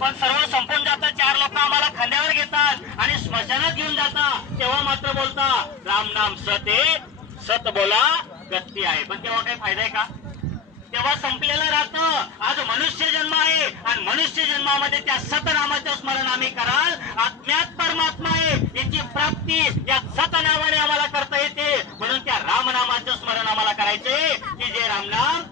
पण सर्व संपून जातं, 4 लोक आम्हाला खांद्यावर घेतात आणि स्मशानात घेऊन जातात, तेव्हा मात्र बोलता राम नाम सत आहे, सत बोला गती आहे. पण तेव्हा काही फायदा आहे का? तेव्हा संपलेलं राहतं. आज मनुष्य जन्म आहे आणि मनुष्य जन्मामध्ये त्या सतनामाचं स्मरण आम्ही कराल. आत्म्यात परमात्मा आहे याची प्राप्ती या सतनामाने आम्हाला करता येते. म्हणून त्या रामनामाचं स्मरण आम्हाला करायचे की जे रामनाम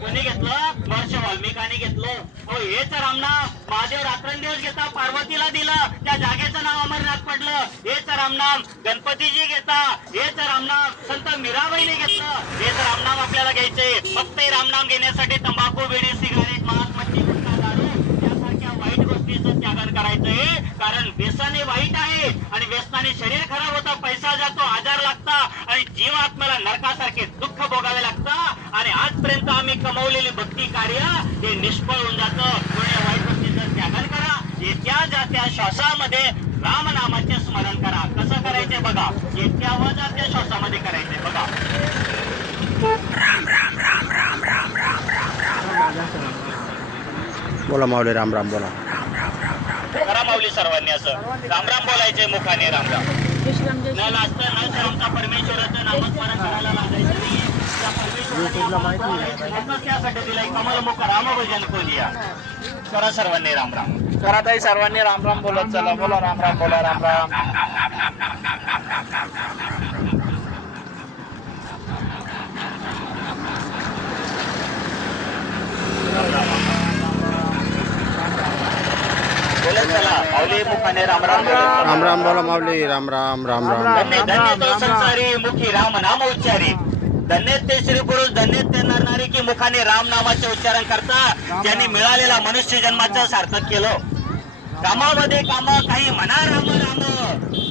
कोणी घेतलं? महर्षी वाल्मिकांनी घेतलं. हो, हेच रामनाम महादेव रात्रंदिवस घेता, पार्वतीला दिलं, त्या जागेचं नाव अमरनाथ पडलं. हेच रामनाम गणपतीजी घेता, हेच रामनाम संत मीराबाईने घेतलं. हेच रामनाम आपल्याला घ्यायचे. फक्त रामनाम घेण्यासाठी तंबाखू, बिडी, सिगारेट, मांस, मच्छी, गुटखा, दारू यासारख्या वाईट गोष्टीचं त्यागन करायचंय. कारण व्यसने वाईट आहे आणि व्यसनाने शरीर खराब होतं, पैसा जातो, आजार लागता आणि जीव आत्म्याला नरकासारखे दुःख भोगावे लागतं. आणि आजपर्यंत आम्ही कमवलेली भक्ती कार्य हे निष्फळ होऊन जातं. म्हणून या वाईट गोष्टीचं त्यागन करा. येत्या जात्या श्वासामध्ये रामनामाचे स्मरण करा. कसं करायचंय बघा, येत्या व जात्या श्वासामध्ये करायचंय बघा. राम राम राम राम राम राम राम राम बोला माऊली राम राम बोला. राम राम राम राम करा माऊली सर्वांनी असं राम राम बोलायचंय मुखाने. राम राम न लाजता न शरमता परमेश्वराचं नामस्मरण करायला लागायचं नाहीये. त्या परमेश्वराने त्यासाठी दिलंय कमलमुख राम भजन खोलिया. करा सर्वांनी राम राम. करा ताई सर्वांनी राम राम बोलत चला. बोला राम राम, बोला राम राम. बोलत चला माऊली मुखाने राम राम बोलत चला. राम राम बोला माऊली राम राम राम राम. धन्य धन्य तो संसारी मुखी राम नाम उच्चारी. धन्य ते श्री पुरुष, धन्य ते नर नारी की मुखाने राम नामाचे उच्चारण करता ज्यांनी मिळालेला मनुष्य जन्माचं सार्थक केलं. कामामध्ये काम काही म्हणा राम राम,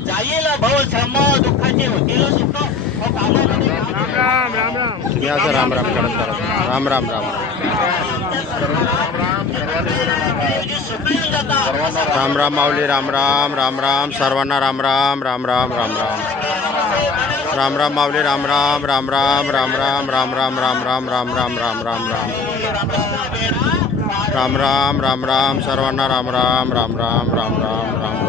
जाईल भव श्रम दुःखाचे होतील सुख. हो, कामामध्ये काम. या असं राम राम करत करत राम राम राम राम राम माऊली राम राम राम राम. सर्वांना राम राम राम राम राम राम. राम राम माऊली राम राम राम राम राम राम राम राम राम राम राम राम राम राम राम राम राम राम राम. सर्वांना राम राम राम राम राम राम राम.